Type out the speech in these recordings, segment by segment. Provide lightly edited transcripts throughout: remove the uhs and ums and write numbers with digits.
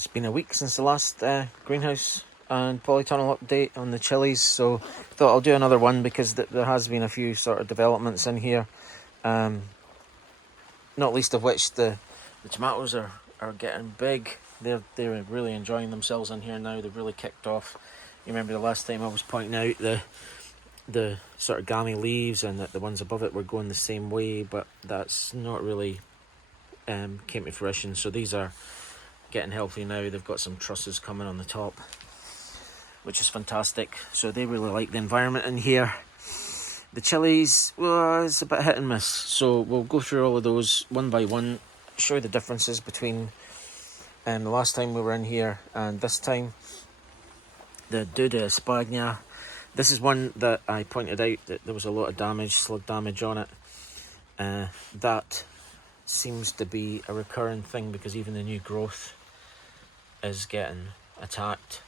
It's been a week since the last greenhouse and polytunnel update on the chilies, so thought I'll do another one because there has been a few sort of developments in here, not least of which the tomatoes are getting big. They're really enjoying themselves in here now. They've really kicked off. You remember the last time I was pointing out the sort of gammy leaves and that the ones above it were going the same way, but that's not really came to fruition. So these are getting healthy now. They've got some trusses coming on the top, which is fantastic. So they really like the environment in here. The chilies, well, it's a bit hit and miss. So we'll go through all of those one by one, show you the differences between the last time we were in here and this time. The Duda Espagna. This is one that I pointed out that there was a lot of damage, slug damage on it. That seems to be a recurring thing because even the new growth is getting attacked.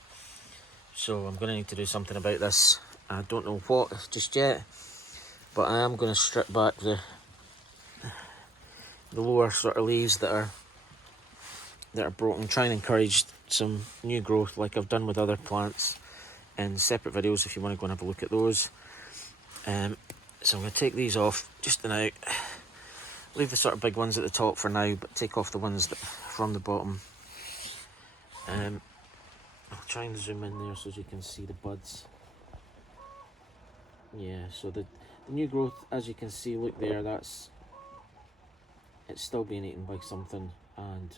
So I'm going to need to do something about this. I don't know what just yet, but I am going to strip back the lower sort of leaves that are broken, try and encourage some new growth like I've done with other plants in separate videos if you want to go and have a look at those. So I'm going to take these off just now, leave the sort of big ones at the top for now, but take off the ones that from the bottom. I'll try and zoom in there so you can see the buds. Yeah, so the new growth, as you can see, look there, it's still being eaten by something, and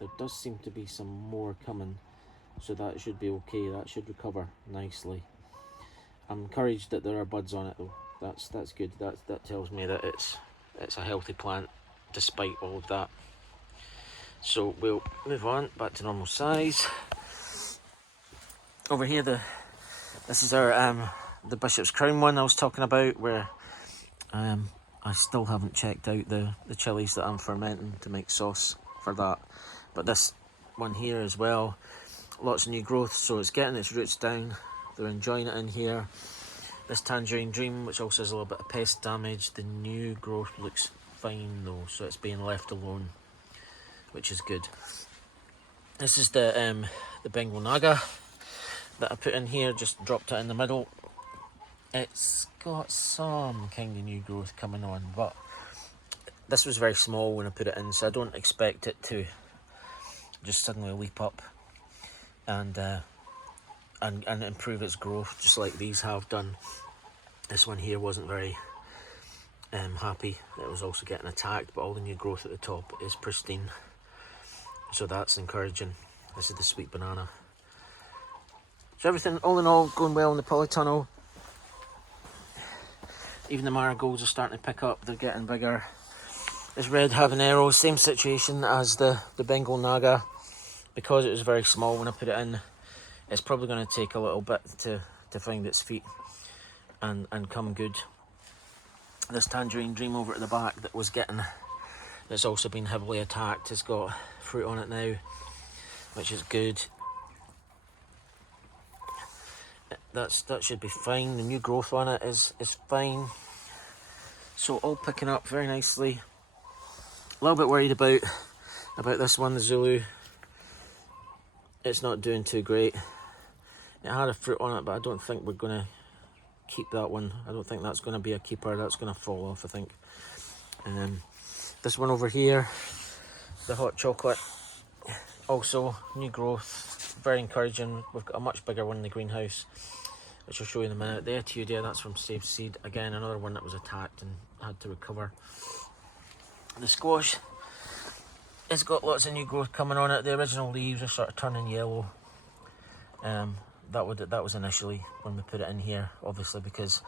there does seem to be some more coming, so that should be okay. That should recover nicely. I'm encouraged that there are buds on it though. That's good. That tells me that it's a healthy plant despite all of that. So we'll move on back to normal size. Over here, this is our the Bishop's Crown one I was talking about, where I still haven't checked out the chilies that I'm fermenting to make sauce for that. But this one here as well, lots of new growth, so it's getting its roots down. They're enjoying it in here. This Tangerine Dream, which also has a little bit of pest damage, the new growth looks fine though, so it's being left alone, which is good. This is the Bengal Naga that I put in here, just dropped it in the middle. It's got some kind of new growth coming on, but this was very small when I put it in, so I don't expect it to just suddenly leap up and improve its growth just like these have done. This one here wasn't very happy. It was also getting attacked, but all the new growth at the top is pristine, so that's encouraging. This is the sweet banana. So everything, all in all, going well in the polytunnel. Even the marigolds are starting to pick up, they're getting bigger. This red habanero, same situation as the Bengal Naga. Because it was very small when I put it in, it's probably going to take a little bit to find its feet and come good. This Tangerine Dream over at the back that's also been heavily attacked, has got fruit on it now, which is good. That should be fine. The new growth on it is fine. So all picking up very nicely. A little bit worried about this one, the Zulu. It's not doing too great. It had a fruit on it, but I don't think we're going to keep that one. I don't think that's going to be a keeper. That's going to fall off, I think. This one over here, the hot chocolate, also new growth, very encouraging. We've got a much bigger one in the greenhouse, which I'll show you in a minute. The Etudia, that's from Saved Seed. Again, another one that was attacked and had to recover. The squash, it's got lots of new growth coming on it. The original leaves are sort of turning yellow. That was initially when we put it in here, obviously, because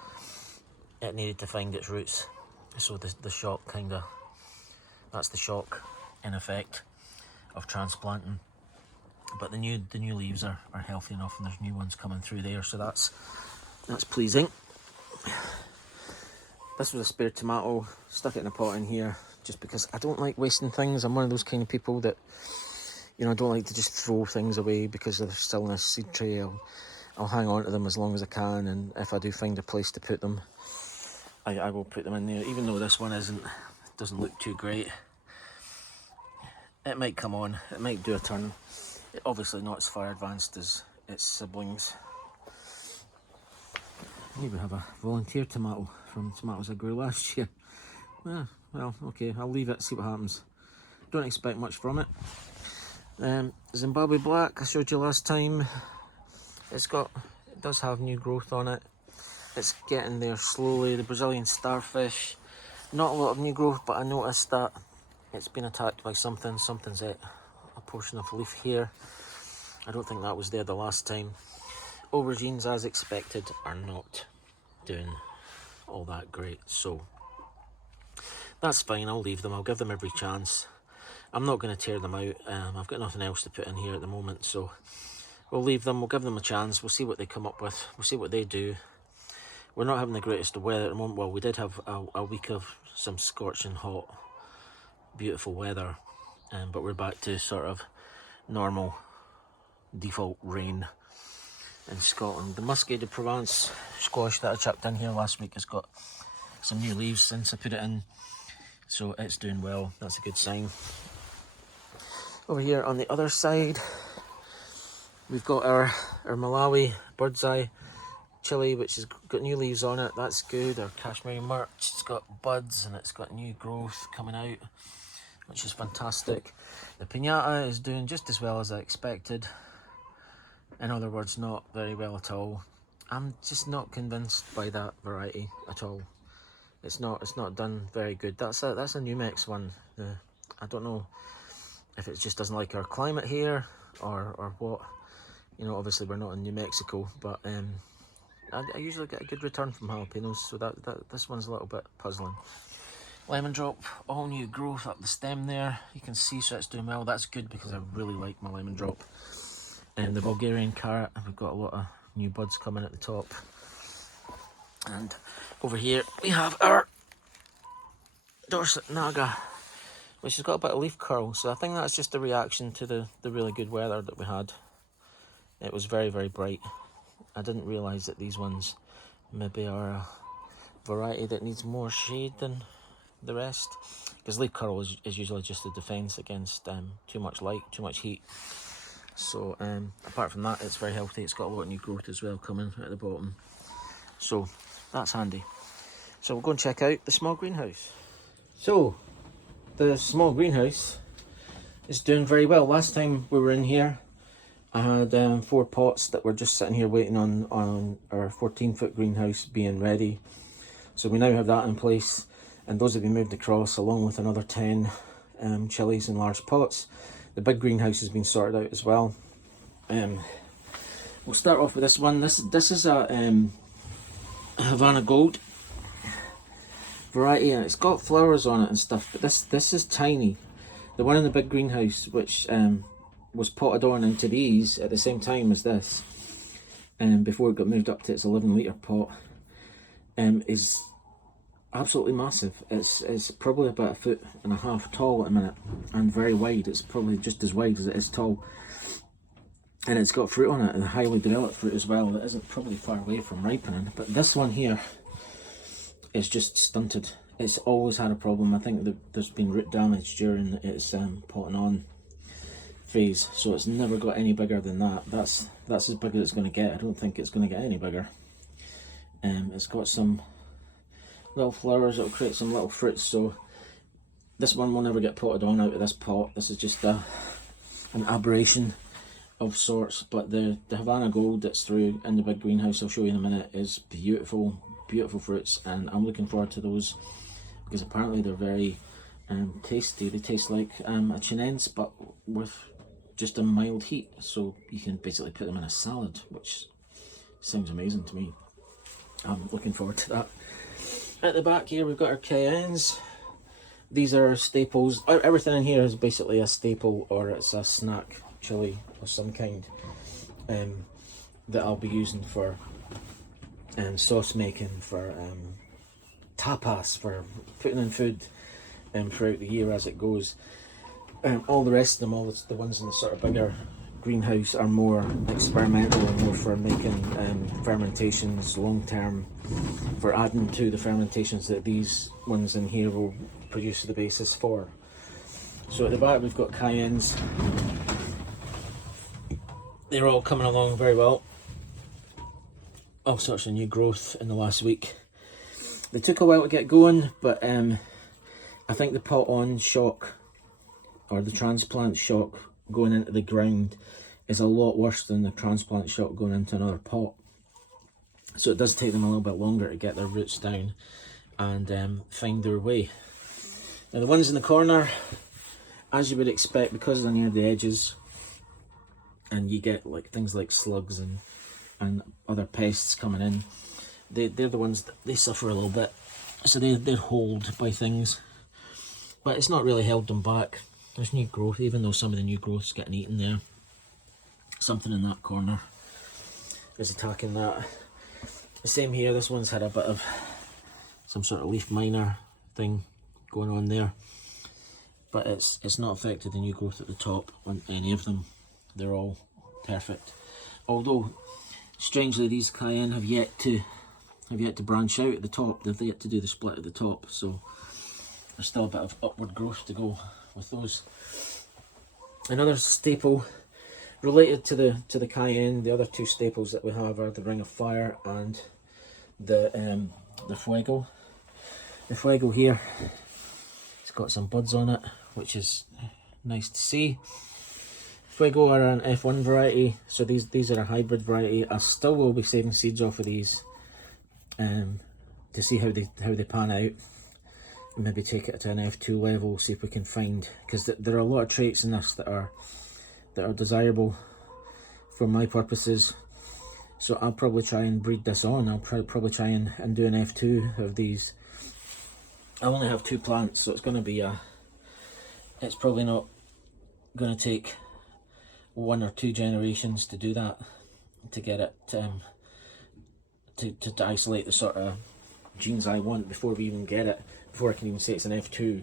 it needed to find its roots. So the shock that's the shock in effect of transplanting. But the new leaves are healthy enough, and there's new ones coming through there, so that's pleasing. This was a spare tomato, stuck it in a pot in here just because I don't like wasting things. I'm one of those kind of people that, you know, I don't like to just throw things away because they're still in a seed tray. I'll hang on to them as long as I can, and if I do find a place to put them, I will put them in there. Even though this one doesn't look too great, it might come on, it might do a turn. Obviously not as far advanced as its siblings. Here we have a volunteer tomato from tomatoes I grew last year. Yeah, well, okay, I'll leave it, see what happens. Don't expect much from it. Zimbabwe Black, I showed you last time. It does have new growth on it. It's getting there slowly. The Brazilian starfish, not a lot of new growth, but I noticed that it's been attacked by something. Something's ate a portion of leaf here. I don't think that was there the last time. Aubergines, as expected, are not doing all that great, so that's fine. I'll leave them. I'll give them every chance. I'm not going to tear them out. I've got nothing else to put in here at the moment, so we'll leave them. We'll give them a chance. We'll see what they come up with. We'll see what they do. We're not having the greatest of weather at the moment. Well, we did have a week of some scorching hot, beautiful weather, but we're back to sort of normal default rain in Scotland. The Muscat de Provence squash that I chucked in here last week has got some new leaves since I put it in, so it's doing well. That's a good sign. Over here on the other side, we've got our Malawi bird's eye chili, which has got new leaves on it. That's good. Our Kashmiri Murch, it's got buds and it's got new growth coming out, which is fantastic. The Piñata is doing just as well as I expected. In other words, not very well at all. I'm just not convinced by that variety at all. It's not done very good. That's a New Mex one. I don't know if it just doesn't like our climate here or what. You know, obviously we're not in New Mexico, but I usually get a good return from jalapenos, so this one's a little bit puzzling. Lemon drop, all new growth up the stem there. You can see, so it's doing well. That's good because I really like my lemon drop. And the Bulgarian carrot, we've got a lot of new buds coming at the top. And over here we have our Dorset Naga, which has got a bit of leaf curl. So I think that's just a reaction to the really good weather that we had. It was very, very bright. I didn't realise that these ones maybe are a variety that needs more shade than the rest. Because leaf curl is usually just a defence against too much light, too much heat. So apart from that, it's very healthy. It's got a lot of new growth as well coming at the bottom. So that's handy. So we'll go and check out the small greenhouse. So the small greenhouse is doing very well. Last time we were in here, I had 4 pots that were just sitting here waiting on our 14-foot greenhouse being ready. So we now have that in place, and those have been moved across along with another 10 chilies in large pots. The big greenhouse has been sorted out as well. We'll start off with this one. This is a Havana Gold variety, and it's got flowers on it and stuff, but this is tiny. The one in the big greenhouse, which was potted on into these at the same time as this, before it got moved up to its 11-litre pot, is absolutely massive. It's probably about 1.5 foot tall at the minute, and very wide. It's probably just as wide as it is tall, and it's got fruit on it, and highly developed fruit as well, that isn't probably far away from ripening. But this one here is just stunted. It's always had a problem. I think that there's been root damage during its potting on phase, so it's never got any bigger than that. That's as big as it's going to get. I don't think it's going to get any bigger. It's got some little flowers that will create some little fruits, so this one will never get potted on out of this pot. This is just an aberration of sorts. But the Havana Gold that's through in the big greenhouse, I'll show you in a minute, is beautiful, beautiful fruits, and I'm looking forward to those because apparently they're very tasty. They taste like a chinense, but with just a mild heat, so you can basically put them in a salad, which sounds amazing to me. I'm looking forward to that. At the back here we've got our cayennes. These are staples. Everything in here is basically a staple, or it's a snack chili of some kind that I'll be using for sauce making, for tapas, for putting in food throughout the year as it goes. All the rest of them, all the ones in the sort of bigger greenhouse, are more experimental and more for making fermentations long term, for adding to the fermentations that these ones in here will produce the basis for. So at the back we've got cayennes. they're all coming along very well. All sorts of new growth in the last week. They took a while to get going, but I think the pot-on shock, or the transplant shock going into the ground, is a lot worse than the transplant shock going into another pot. So it does take them a little bit longer to get their roots down and find their way. Now the ones in the corner, as you would expect, because they're near the edges, and you get like things like slugs and other pests coming in, they're the ones that they suffer a little bit. So they're holed by things, but it's not really held them back. There's new growth, even though some of the new growth's getting eaten there. Something in that corner is attacking that. The same here, this one's had a bit of some sort of leaf miner thing going on there, but it's not affected the new growth at the top on any of them. They're all perfect. Although, strangely, these cayenne have yet to branch out at the top. They've yet to do the split at the top, so there's still a bit of upward growth to go with those. Another staple related to the cayenne, the other two staples that we have are the Ring of Fire and the Fuego. The Fuego here, it's got some buds on it, which is nice to see. Fuego are an F1 variety, so these are a hybrid variety. I still will be saving seeds off of these to see how they pan out. Maybe take it to an F2 level, see if we can find, because there are a lot of traits in this that are desirable for my purposes. So I'll probably try and breed this on. I'll probably try and do an F2 of these. I only have 2 plants, so it's going to be it's probably not going to take 1 or 2 generations to do that, to get it to isolate the sort of genes I want before we even get it, before I can even say it's an F2.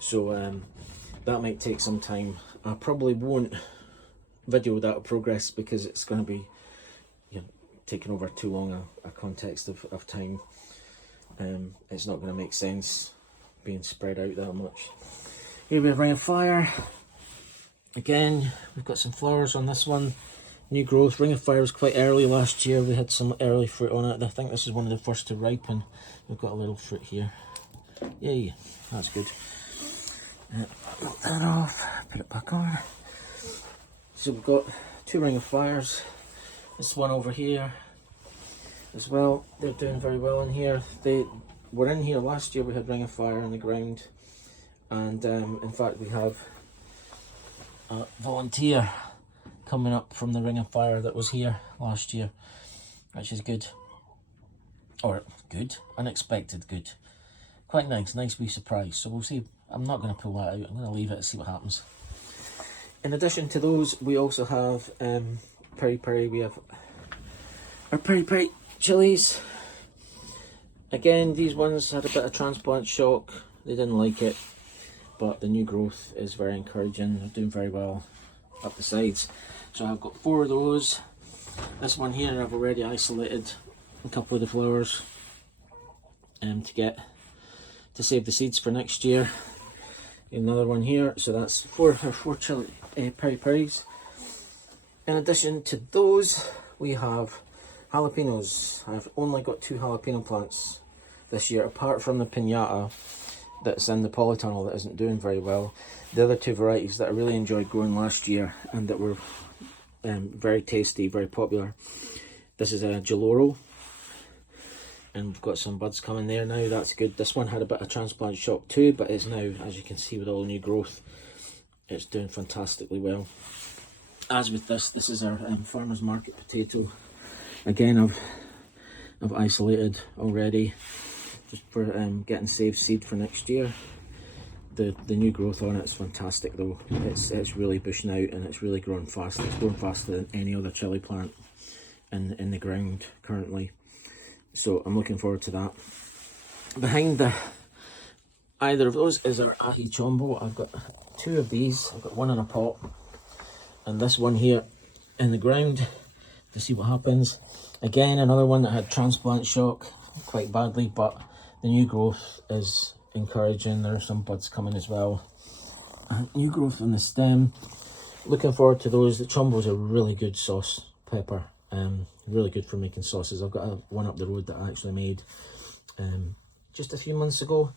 So that might take some time. I probably won't video that progress because it's going to be, you know, taking over too long a context of time. It's not going to make sense being spread out that much. Here we have Ring of Fire. Again, we've got some flowers on this one. New growth. Ring of Fire was quite early last year. We had some early fruit on it. I think this is one of the first to ripen. We've got a little fruit here. Yay, that's good. Knock that off, put it back on. So we've got 2 Ring of Fires. This one over here as well. They're doing very well in here. They were in here last year. We had Ring of Fire on the ground, and in fact we have a volunteer coming up from the Ring of Fire that was here last year, which is good. Or good, unexpected good. Quite nice wee surprise. So we'll see. I'm not going to pull that out. I'm going to leave it and see what happens. In addition to those, we also have peri peri. We have our peri peri chilies. Again, these ones had a bit of transplant shock. They didn't like it, but the new growth is very encouraging. They're doing very well up the sides. So I've got 4 of those. This one here I've already isolated a couple of the flowers to save the seeds for next year. Another one here, so that's 4 chili peri peris. In addition to those, we have jalapenos. I've only got 2 jalapeno plants this year, apart from the piñata that's in the polytunnel that isn't doing very well. The other 2 varieties that I really enjoyed growing last year and that were very tasty, very popular. This is a geloro, and we've got some buds coming there now. That's good. This one had a bit of transplant shock too, but it's now, as you can see with all the new growth, it's doing fantastically well. As with this is our farmer's market potato. Again, I've isolated already, just for getting saved seed for next year. The new growth on it is fantastic though. It's really bushing out and it's really growing fast. It's growing faster than any other chili plant in the ground currently. So I'm looking forward to that. Behind either of those is our ahi chombo. I've got 2 of these. I've got one in a pot and this one here in the ground to see what happens. Again, another one that had transplant shock quite badly, but the new growth is encouraging. There are some buds coming as well. New growth on the stem. looking forward to those. The chumbo's a really good sauce pepper, really good for making sauces. I've got one up the road that I actually made just a few months ago,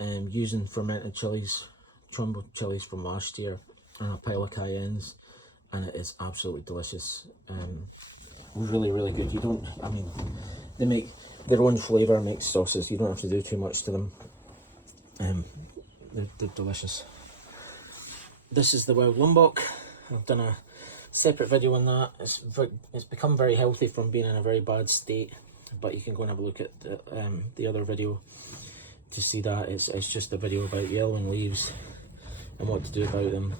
using fermented chilies, chumbo chilies from last year, and a pile of cayennes, and it is absolutely delicious. Really, really good. You don't, I mean, they make their own flavour, makes sauces. You don't have to do too much to them. They're delicious. This is the wild lombok. I've done a separate video on that. It's become very healthy from being in a very bad state, but you can go and have a look at the other video to see that. It's just a video about yellowing leaves and what to do about them.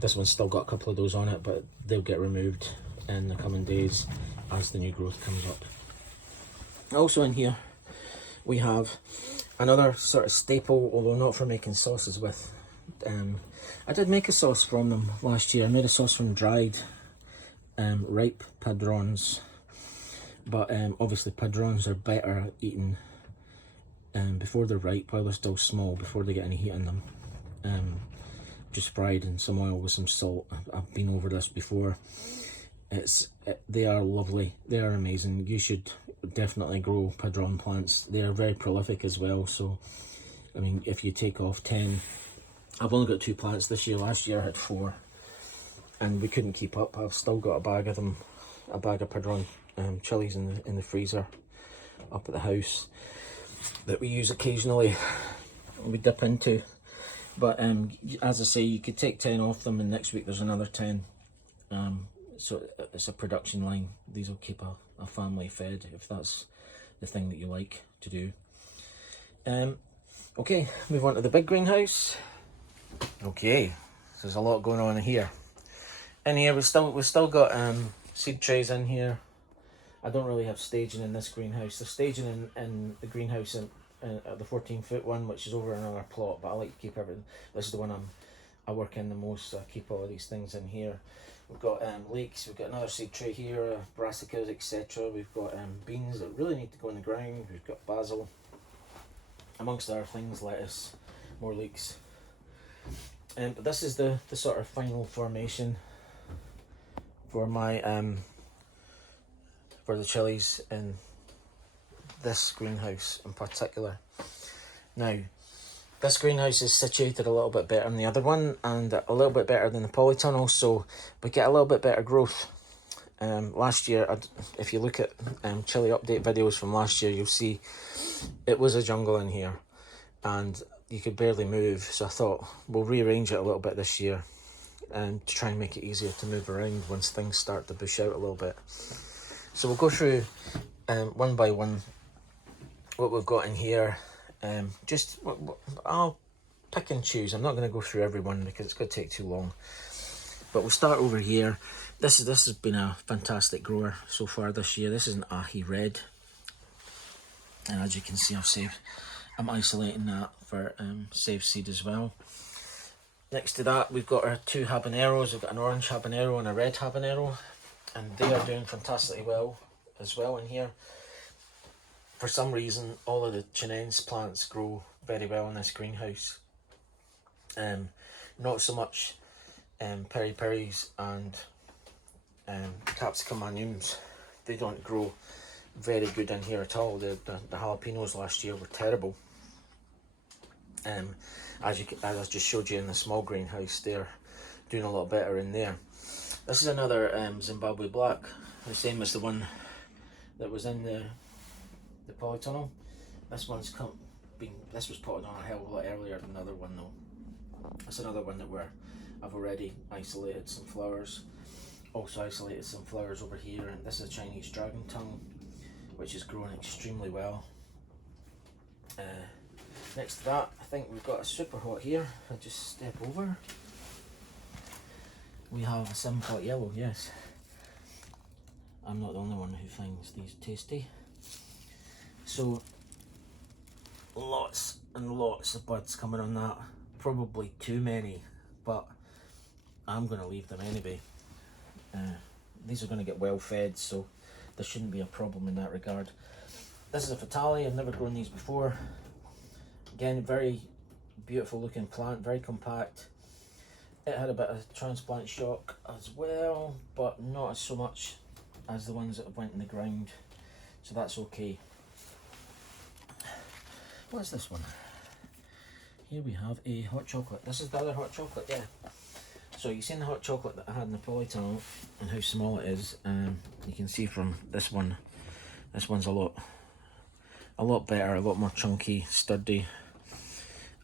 This one's still got a couple of those on it, but they'll get removed in the coming days as the new growth comes up. Also in here we have another sort of staple, although not for making sauces with. I did make a sauce from them last year. I made a sauce from dried ripe padrons, but obviously padrons are better eaten before they're ripe, while they're still small, before they get any heat in them. Just fried in some oil with some salt. I've been over this before. They are lovely. They are amazing. You should definitely grow padron plants. They are very prolific as well. So, I mean, if you take off 10, I've only got 2 plants this year. Last year I had 4, and we couldn't keep up. I've still got a bag of them, a bag of padron chilies in the freezer up at the house that we use occasionally. We dip into. But as I say, you could take 10 off them, and next week there's another 10. So it's a production line. These will keep a family fed, if that's the thing that you like to do. Okay, move on to the big greenhouse. Okay, so there's a lot going on here. In here we've still got seed trays in here. I don't really have staging in this greenhouse. There's staging in the greenhouse the 14-foot one, which is over another plot, but I like to keep everything. This is the one I work in the most, so I keep all of these things in here. We've got leeks, we've got another seed tray here, brassicas, etc. We've got beans that really need to go in the ground. We've got basil, amongst other things, lettuce, more leeks. But this is the sort of final formation for my for the chilies in this greenhouse in particular. Now, this greenhouse is situated a little bit better than the other one, and a little bit better than the polytunnel, so we get a little bit better growth. Last year, if you look at chili update videos from last year, you'll see it was a jungle in here and you could barely move, so I thought we'll rearrange it a little bit this year to try and make it easier to move around once things start to bush out a little bit. So we'll go through one by one what we've got in here. I'll pick and choose. I'm not going to go through every one because it's going to take too long. But we'll start over here. This has been a fantastic grower so far this year. This is an Ahi Red, and as you can see, I'm isolating that for save seed as well. Next to that, we've got our 2 habaneros. We've got an orange habanero and a red habanero, and they are doing fantastically well as well in here. For some reason, all of the chinense plants grow very well in this greenhouse. Not so much peri-peris and capsicum annuums. They don't grow very good in here at all. The jalapenos last year were terrible. As I just showed you in the small greenhouse, they're doing a lot better in there. This is another Zimbabwe Black, the same as the one that was in the polytunnel. This was potted on a hell of a lot earlier than the other one though. It's another one that I've already isolated some flowers. Also isolated some flowers over here, and this is a Chinese dragon tongue, which is growing extremely well. Next to that, I think we've got a super hot here. I'll just step over. We have a 7-pot yellow, yes. I'm not the only one who finds these tasty. So, lots and lots of buds coming on that. Probably too many, but I'm going to leave them anyway. These are going to get well fed, so there shouldn't be a problem in that regard. This is a Fatale. I've never grown these before. Again, very beautiful looking plant, very compact. It had a bit of transplant shock as well, but not so much as the ones that went in the ground, so that's okay. What's this one? Here we have a hot chocolate. This is the other hot chocolate, yeah. So you've seen the hot chocolate that I had in the polytunnel and how small it is. You can see from this one, this one's a lot better, a lot more chunky, sturdy,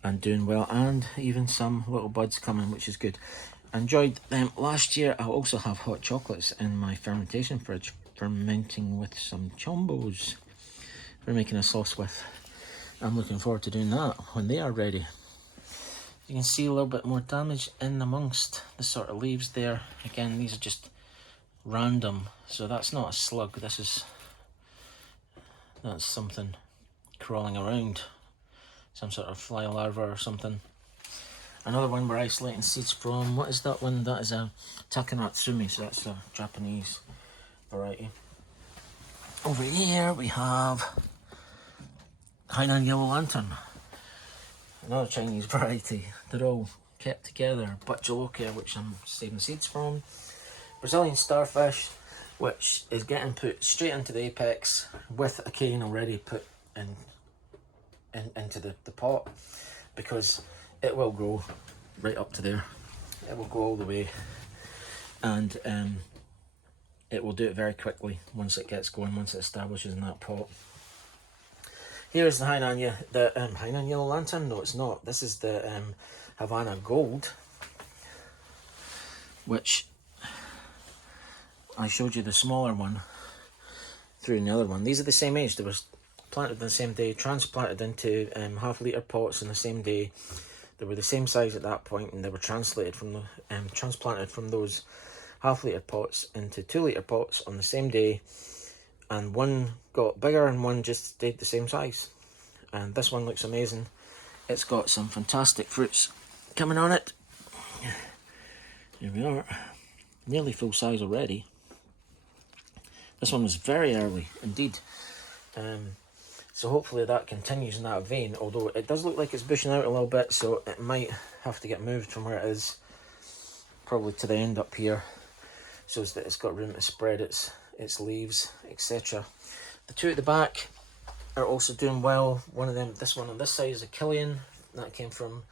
and doing well, and even some little buds coming, which is good. I enjoyed them last year. I also have hot chocolates in my fermentation fridge, fermenting with some chombos for making a sauce with. I'm looking forward to doing that when they are ready. You can see a little bit more damage in amongst the sort of leaves there. Again, these are just random, so that's not a slug, that's something crawling around, some sort of fly larva or something. Another one we're isolating seeds from. What is that one? That is a Takanatsumi, so that's a Japanese variety. Over here we have Hainan Yellow Lantern, another Chinese variety. They're all kept together. Butchalokia, which I'm saving seeds from. Brazilian Starfish, which is getting put straight into the apex with a cane already put into the pot, because it will grow right up to there. It will go all the way, and it will do it very quickly once it gets going, once it establishes in that pot. Here's the Hainan Yellow Lantern. No, it's not. This is the Havana Gold, which I showed you the smaller one through in the other one. These are the same age. They were planted on the same day, transplanted into half-litre pots on the same day. They were the same size at that point, and they were transplanted from those half-litre pots into 2-litre pots on the same day. And one got bigger and one just stayed the same size. And this one looks amazing. It's got some fantastic fruits coming on it. Here we are, nearly full size already. This one was very early indeed. So hopefully that continues in that vein, although it does look like it's bushing out a little bit, so it might have to get moved from where it is, probably to the end up here, so that it's got room to spread its leaves, etc. The two at the back are also doing well. One of them, this one on this side, is a Killian, that came from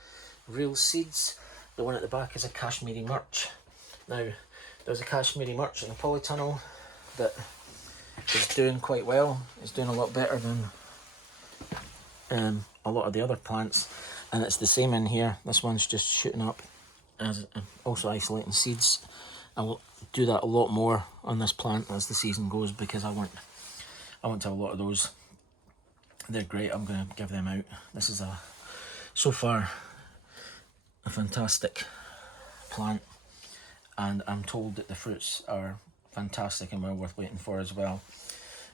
Real Seeds. The one at the back is a Kashmiri Murch. Now, there's a Kashmiri Murch in the polytunnel that is doing quite well. It's doing a lot better than a lot of the other plants, and it's the same in here. This one's just shooting up, as also isolating seeds. I will do that a lot more on this plant as the season goes, because I want to have a lot of those. They're great. I'm going to give them out. This is so far a fantastic plant, and I'm told that the fruits are fantastic and well worth waiting for as well.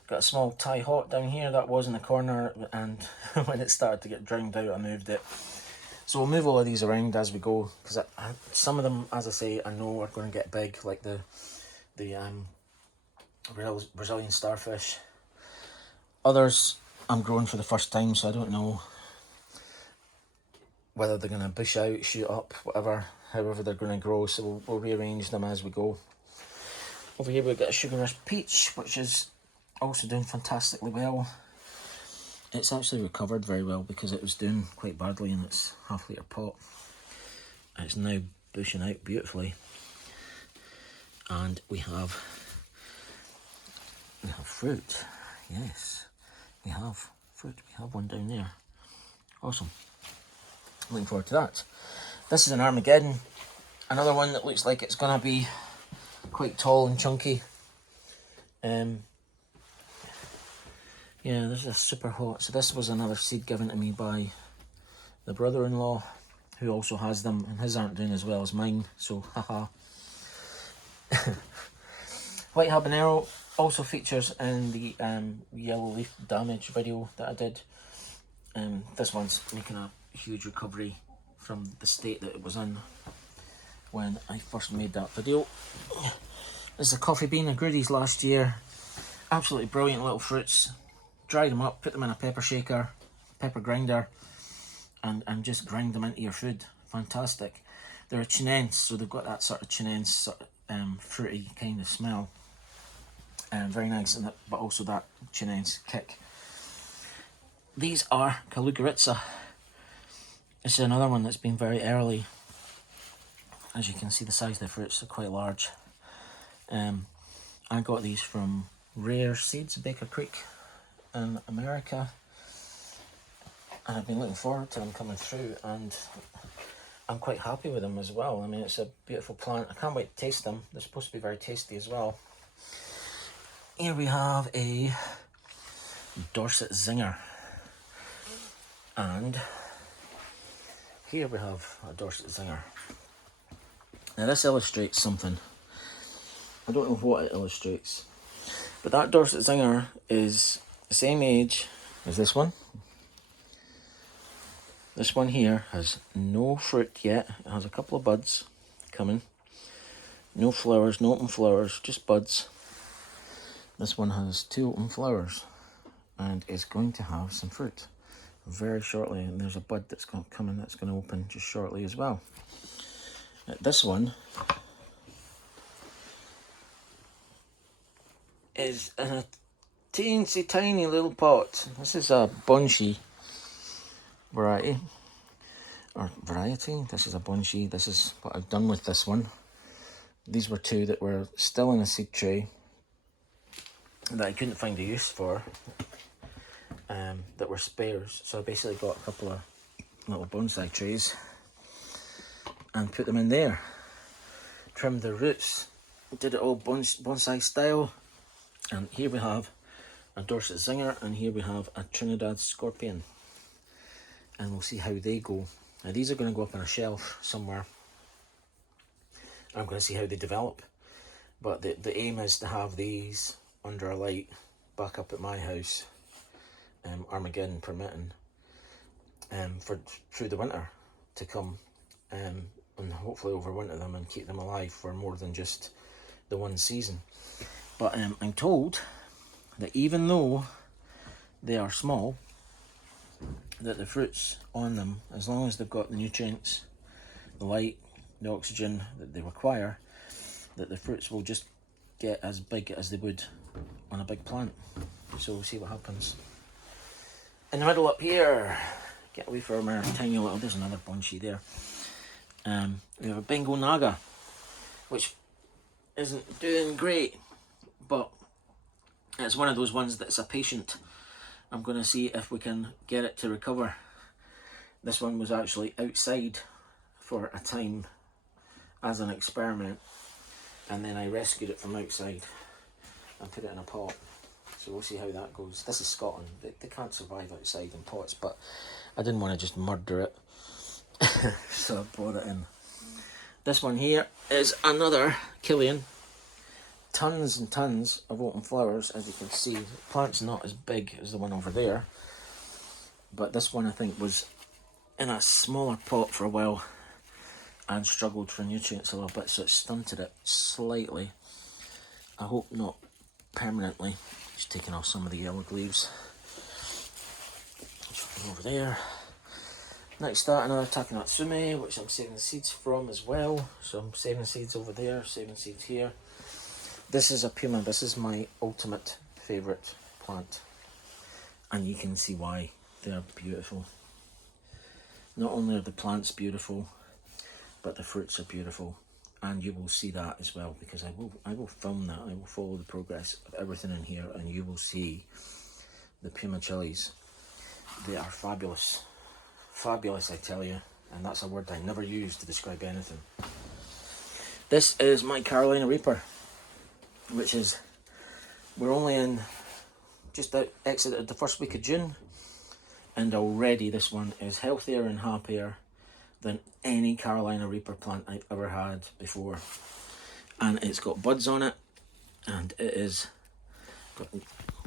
Got a small Thai hot down here that was in the corner, and when it started to get drowned out, I moved it. So we'll move all of these around as we go, because some of them, as I say, I know are going to get big, like the Brazilian Starfish. Others I'm growing for the first time, so I don't know whether they're going to bush out, shoot up, however they're going to grow, so we'll rearrange them as we go. Over here we've got a Sugar Rush Peach, which is also doing fantastically well. It's actually recovered very well, because it was doing quite badly in its half-litre pot. It's now bushing out beautifully. And we have fruit. Yes, we have fruit. We have one down there. Awesome. Looking forward to that. This is an Armageddon. Another one that looks like it's going to be quite tall and chunky. Yeah, this is super hot. So this was another seed given to me by the brother-in-law, who also has them, and his aren't doing as well as mine, so haha. White habanero also features in the yellow leaf damage video that I did. This one's making a huge recovery from the state that it was in when I first made that video. This is a coffee bean. I grew these last year. Absolutely brilliant little fruits. Dry them up, put them in a pepper shaker, pepper grinder, and just grind them into your food. Fantastic. They're a chinense, so they've got that sort of chinense, sort of fruity kind of smell. Very nice, and but also that chinense kick. These are Kalugaritsa. This is another one that's been very early. As you can see, the size of the fruits are quite large. I got these from Rare Seeds, Baker Creek in America. And I've been looking forward to them coming through, and I'm quite happy with them as well. I mean, it's a beautiful plant. I can't wait to taste them. They're supposed to be very tasty as well. Here we have a Dorset Zinger. And here we have a Dorset Zinger. Now this illustrates something. I don't know what it illustrates. But that Dorset Zinger is the same age as this one. This one here has no fruit yet. It has a couple of buds coming. No flowers, no open flowers, just buds. This one has 2 open flowers and is going to have some fruit very shortly. And there's a bud that's coming that's going to open just shortly as well. This one is in a teensy tiny little pot. This is a Bunshi variety. This is a Bunshi. This is what I've done with this one. These were 2 that were still in a seed tray that I couldn't find a use for, that were spares. So I basically got a couple of little bonsai trays and put them in there. Trimmed the roots, did it all bonsai style. And here we have a Dorset Zinger, and here we have a Trinidad Scorpion. And we'll see how they go. Now these are going to go up on a shelf somewhere. I'm going to see how they develop. But the aim is to have these under a light back up at my house, Armageddon permitting, for through the winter to come, and hopefully overwinter them and keep them alive for more than just the one season. But I'm told that even though they are small, that the fruits on them, as long as they've got the nutrients, the light, the oxygen that they require, that the fruits will just get as big as they would on a big plant. So we'll see what happens. In the middle up here, get away from our tiny little, there's another Bunshi there. We have a Bengal Naga, which isn't doing great, but it's one of those ones that's a patient. I'm going to see if we can get it to recover. This one was actually outside for a time as an experiment, and then I rescued it from outside and put it in a pot. So we'll see how that goes. This is Scotland. They can't survive outside in pots, but I didn't want to just murder it. So I brought it in. This one here is another Killian. Tons and tons of open flowers, as you can see. The plant's not as big as the one over there, but this one I think was in a smaller pot for a while and struggled for nutrients a little bit, so it stunted it slightly. I hope not permanently. Just taking off some of the yellow leaves. Over there. Next up, another Takanatsume, which I'm saving seeds from as well. So I'm saving seeds over there, saving seeds here. This is a Puma. This is my ultimate favourite plant. And you can see why. They're beautiful. Not only are the plants beautiful, but the fruits are beautiful. And you will see that as well, because I will film that. I will follow the progress of everything in here, and you will see the Puma chilies. They are fabulous. Fabulous, I tell you. And that's a word I never use to describe anything. This is my Carolina Reaper, which is, we're only in, just exited the first week of June, and already this one is healthier and happier than any Carolina Reaper plant I've ever had before. And it's got buds on it, and it is got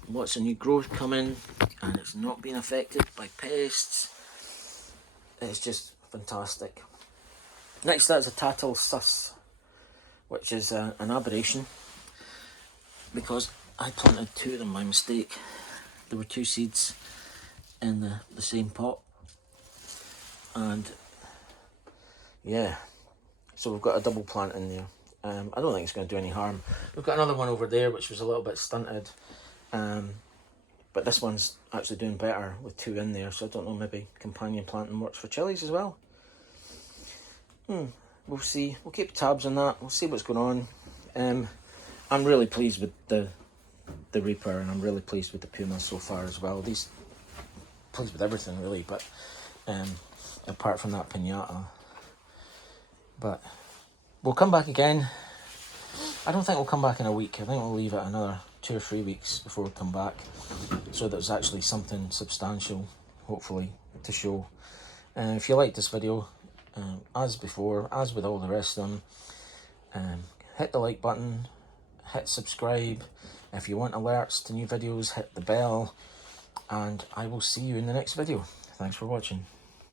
lots of new growth coming, and it's not being affected by pests. It's just fantastic. Next, that's a Tattle Sus, which is an aberration, because I planted 2 of them by mistake. There were 2 seeds in the same pot, and yeah, So we've got a double plant in there. I don't think it's going to do any harm. We've got another one over there which was a little bit stunted, but this one's actually doing better with 2 in there, so I don't know, maybe companion planting works for chilies as well. We'll see. We'll keep tabs on that. We'll see what's going on. I'm really pleased with the Reaper, and I'm really pleased with the Puma so far as well. Pleased with everything really, but apart from that pinata. But we'll come back again. I don't think we'll come back in a week. I think we'll leave it another 2 or 3 weeks before we come back, so there's actually something substantial, hopefully, to show. If you like this video, as before, as with all the rest of them, hit the like button, hit subscribe. If you want alerts to new videos, hit the bell, and I will see you in the next video. Thanks for watching.